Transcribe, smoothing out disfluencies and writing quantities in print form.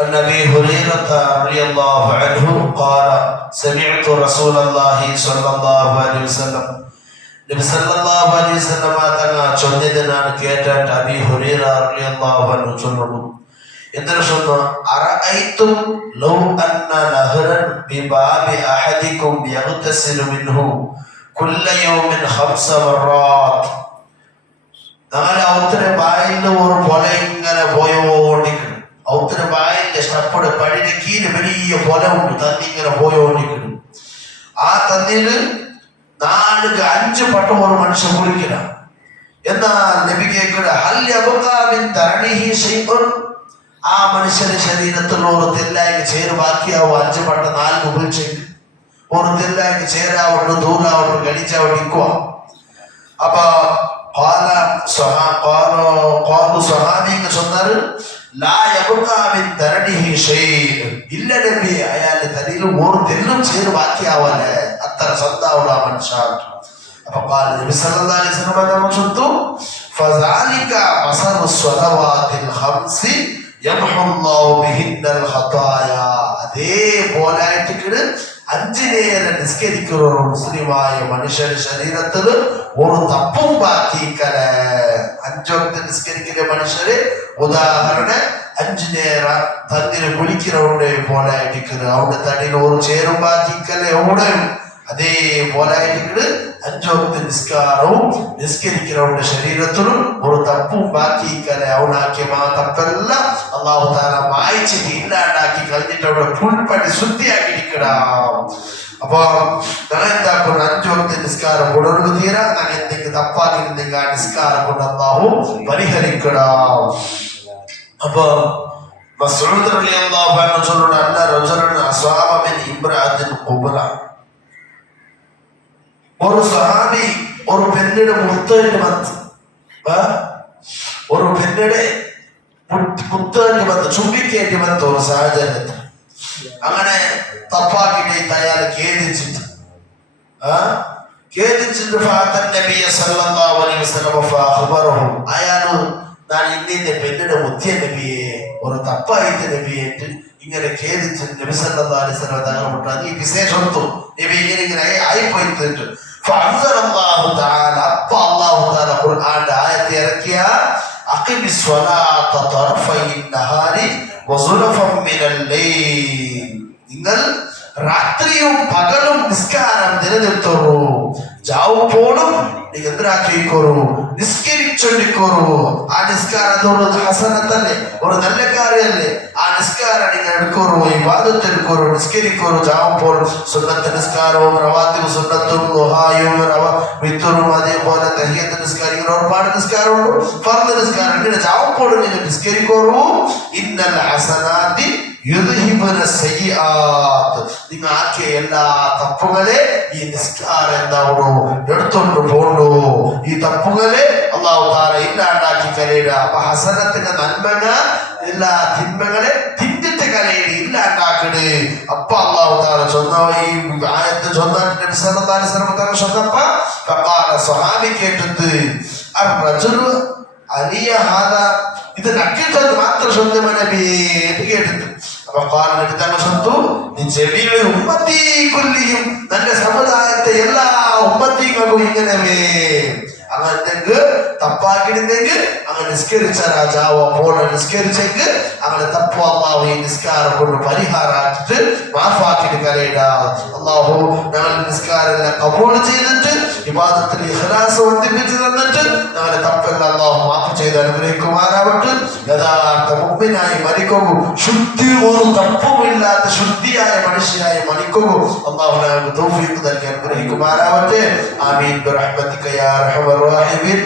عن أبي هريرة رضي الله عنه قال سمعت رسول الله صلى الله عليه وسلم നബി സല്ലല്ലാഹു അലൈഹി വസല്ലം തങ്ങൾ ചൊല്ലിയതാണ് കേട്ടിട്ട് അബീ ഹുറൈറ റളിയല്ലാഹു അൻഹു ചൊല്ലുന്നു. എന്താണ് ചൊല്ലുന്നത്? അറഅയ്തും ലൗ അന്ന നഹറൻ ബിബാബി അഹദികും യഗ്തസിലു മിൻഹു കുല്ല യൗമിൻ 5 മററാത്ത്. നാളെ ഔത്തര ബായിൽ ഒരു പൊല ഇങ്ങനെ പോയോണ്ടിരിക്കുന്നു. ഔത്തര ബായിന്റെ സ്റ്റെപ്പുടെ പടിയുടെ കീഴിൽ വലിയ പൊല ഉണ്ട്. തന്നി ഇങ്ങനെ പോയോണ്ടിരിക്കുന്നു. ആ തന്നില് 4-5 പട്ടം ഒരു മനുഷ്യൻ കുളിക്കില്ല. എന്നാൽ നബി കേൾക്കുക, ഹൽ യബ്ഖാ മിൻ തഅനിഹി ശൈഉൻ, ആ മനുഷ്യന്റെ ശരീരത്തിൽ ഒരു തെല്ലായിക്ക് ചേര് ബാക്കിയാവും. 5 പട്ടം 4 കുളിച്ചേക്ക് ഒരു തെല്ലായിക്ക് ചേരാവട്ട് ദൂരാവട്ട് കടിച്ചാവട്ട് ഇക്കുക. അപ്പൊ സ്വഹാബിക്ക് சொன்னாரு ലാ യബ്ഖാ മിൻ തഅനിഹി ശൈഉ, ഇല്ല നബി, അയാളുടെ തലയിൽ ഒരു തെല്ലും ചേര് ബാക്കിയാവല്ല, അത്ര സന്താവുള്ള മനുഷ്യ. അപ്പൊ നബി സല്ലല്ലാഹു അലൈഹി വസല്ലം പറഞ്ഞു ചൊല്ലുന്നു, ഫസാലിക മസറു സ്വലവാതിൽ ഖംസി യംഹുല്ലാഹു ബിഹിന്നൽ ഖതായ. അതേപോലെ ആയിട്ട് 5 നേരം നിസ്കരിക്കുന്ന ഒരു മുസ്ലിമായ മനുഷ്യന്റെ ശരീരത്തിൽ ഒരു തപ്പും ബാക്കിക്കല. 5 വക്ത് നിസ്കരിക്കുന്ന മനുഷ്യര് ഉദാഹരണം 5 നേരം തന്നിന് കുളിക്കുന്നവരുടെ പോലെ ആയിരിക്കുന്നത്. അവരുടെ തടിയിൽ ഒരു ചേരും ബാക്കിക്കല എവിടെയും. അതേപോലെ ആയിട്ട് 5 വക്ത് നിസ്കാരവും നിസ്കരിക്കുന്നവരുടെ ശരീരത്തിലും ഒരു തപ്പും ബാക്കിക്കല. അവനാക്കിയ ആ തപ്പെല്ലാം അല്ലാഹു തആല മായ്ച്ചിട്ട് ഇല്ലാണ്ടാക്കി കഴിഞ്ഞിട്ട് അവിടെ ഫുൾപടി ശുദ്ധിയാക്കിയിരിക്കണം. അപ്പൊ ഞാൻ എന്താക്കും, 5 വക്ത് നിസ്കാരം കൊണ്ടു തീരാ, ഞാൻ എന്തെങ്കിലും തപ്പാക്കിയിരുന്നെങ്കിൽ ആ നിസ്കാരം കൊണ്ട് അല്ലാഹു പരിഹരിക്കണം. അപ്പൊ മസ്ഊദ് റളിയല്ലാഹു അൻഹു ചൊല്ലുന്നു, അന്ന റജുലൻ അസ്വാബ മിൻ ഇംറഅത്തിൻ ഖുബ്റ. ഒരു സഹാബി ഒരു പെണ്ണിയുടെ മുത്തേറ്റ് വന്ന്, ഒരു പെണ്ണിയുടെ മുത്തേറ്റ് വന്ന് ചുംബിക്കേറ്റ് വന്ന ഒരു സാഹചര്യത്തിൽ അങ്ങനെ തപ്പാക്കിയിട്ട് അയാൾ ഖേദിച്ചിട്ട് നബിയ സല്ലല്ലാഹു അലൈഹി വസല്ലം ഫഅഖബറഹു, അയാൾ ഞാൻ ഇന്നിന്റെ പെണ്ണിയുടെ മുത്തിയ നബിയെ ഒരു തപ്പായിട്ട് നബിയേറ്റ് ഇങ്ങനെ ഖേദിച്ചിട്ട് നബി സല്ലല്ലാഹു അലൈഹി വസല്ലം തങ്ങൾ പറഞ്ഞു, ഈ വിശേഷം നബി ഇങ്ങനെ ആയിപ്പോയിട്ട് ഫഅൻസലല്ലാഹു തആല, അപ്പ അല്ലാഹു തആല ഖുർആന്റെ ആയത്ത് ഇറക്കിയ, അഖിമിസ് സ്വലാത്ത തറഫൈ നഹാരി വസുലഫൻ മിനൽ ലൈൽ, നിങ്ങൾ രാത്രിയും പകലും നിസ്കാരം നിലനിർത്തുന്നു, ജാവുമ്പോഴും നീ എന്തിനാക്കിക്കോറു നിസ്കരിച്ചോണ്ടിക്കോറു. ആ നിസ്കാരം അതൊരു ഹസനത്തല്ലേ, ഒരു നല്ല കാര്യല്ലേ. ആ നിസ്കാരം നിങ്ങൾ എടുക്കോറു, ഇബാദത്ത് എടുക്കോറു, നിസ്കരിക്കോറു. ജാവുമ്പോഴും സുന്നത്ത് നിസ്കാരവും റവാത്തിബ് സുന്നത്തും ദുഹായും വിത്തറും അതേപോലെ തഹിയ്യത്ത് നിസ്കാരം, ഇങ്ങനെ ഒരുപാട് നിസ്കാരമുണ്ട്. ഫർദ് നിസ്കാരം ഇങ്ങനെ ജാവുമ്പോഴും നിങ്ങൾ നിസ്കരിക്കോറു. ഇന്നൽ ഹസനാതി യുദ്ഹിബുന സയ്യിആത്ത്, നിങ്ങൾ ആക്കിയ എല്ലാ തപ്പുകളെ ഈ നിസ്കാരം എന്താവണോ എടുത്തോണ്ട് പോണ്ടോ. ഈ തപ്പുകളെ അല്ലാഹു തആല ഇല്ലാണ്ടാക്കി കലയിടുക. അപ്പൊ ഹസനത്തിന്റെ നന്മക എല്ലാ തിന്മകളെ തിന്നിട്ട് കലയിട് ഇല്ലാണ്ടാക്കണ്. അപ്പൊ അല്ലാഹു തആല ചൊന്ന ഈ ആയത്ത് ചൊന്നിട്ട് നബി സല്ലല്ലാഹു അലൈഹി വസല്ലം തങ്ങൾ ചൊന്നപ്പ ഫഖാല, സ്വഹാബി കേട്ടത്, അർറജുലു അലിയ ഹാദാ, ഇത് നക്കിട്ടത് മാത്രം സ്വന്തം നബി എന്ന് കേട്ടത്. അപ്പൊ നബി തങ്ങൾ ചൊന്നു, ജമീഉ ഉമ്മത്തി കുല്ലിഹിം, തന്റെ സമുദായത്തെ എല്ലാ ഉമ്മത്തികൾക്കും ഇങ്ങനെ അങ്ങനെങ്കിൽ തപ്പാക്കിയിരുന്നെങ്കിൽ അങ്ങനെ നിസ്കരിച്ച രാജാവ് പോലെ നിസ്കരിച്ചെങ്കിൽ അങ്ങനെ തപ്പ് അല്ലാഹു ഈ നിസ്കാരം കൊണ്ട് പരിഹാരമാക്കിട്ട് മാഫാക്കിട്ട് കലയിടാ. അല്ലാഹു ഞങ്ങളുടെ നിസ്കാരം എല്ലാം കബൂൾ ചെയ്തിട്ട് ഇബാദത്തിൽ ഇഖ്ലാസ് വർദ്ധിപ്പിച്ച് തന്നിട്ട് ഞങ്ങളുടെ തപ്പെല്ലാം അല്ലാഹു മാഫ് ചെയ്ത് അനുഗ്രഹിക്കുമാറാവട്ടെ. യഥാർത്ഥ മുഅ്മിനായി മരിക്കുന്നു, ശുദ്ധി ഒരു തപ്പുമില്ലാത്ത ശുദ്ധിയായ മനുഷ്യനായി മരിക്കുന്നു. അല്ലാഹു ഞങ്ങൾക്ക് തൗഫീഖ് നൽകി അനുഗ്രഹിക്കുമാറാവട്ടെ. ആമീൻ ബിറഹ്മതിക യാ അർഹമർ റഹീമീൻ.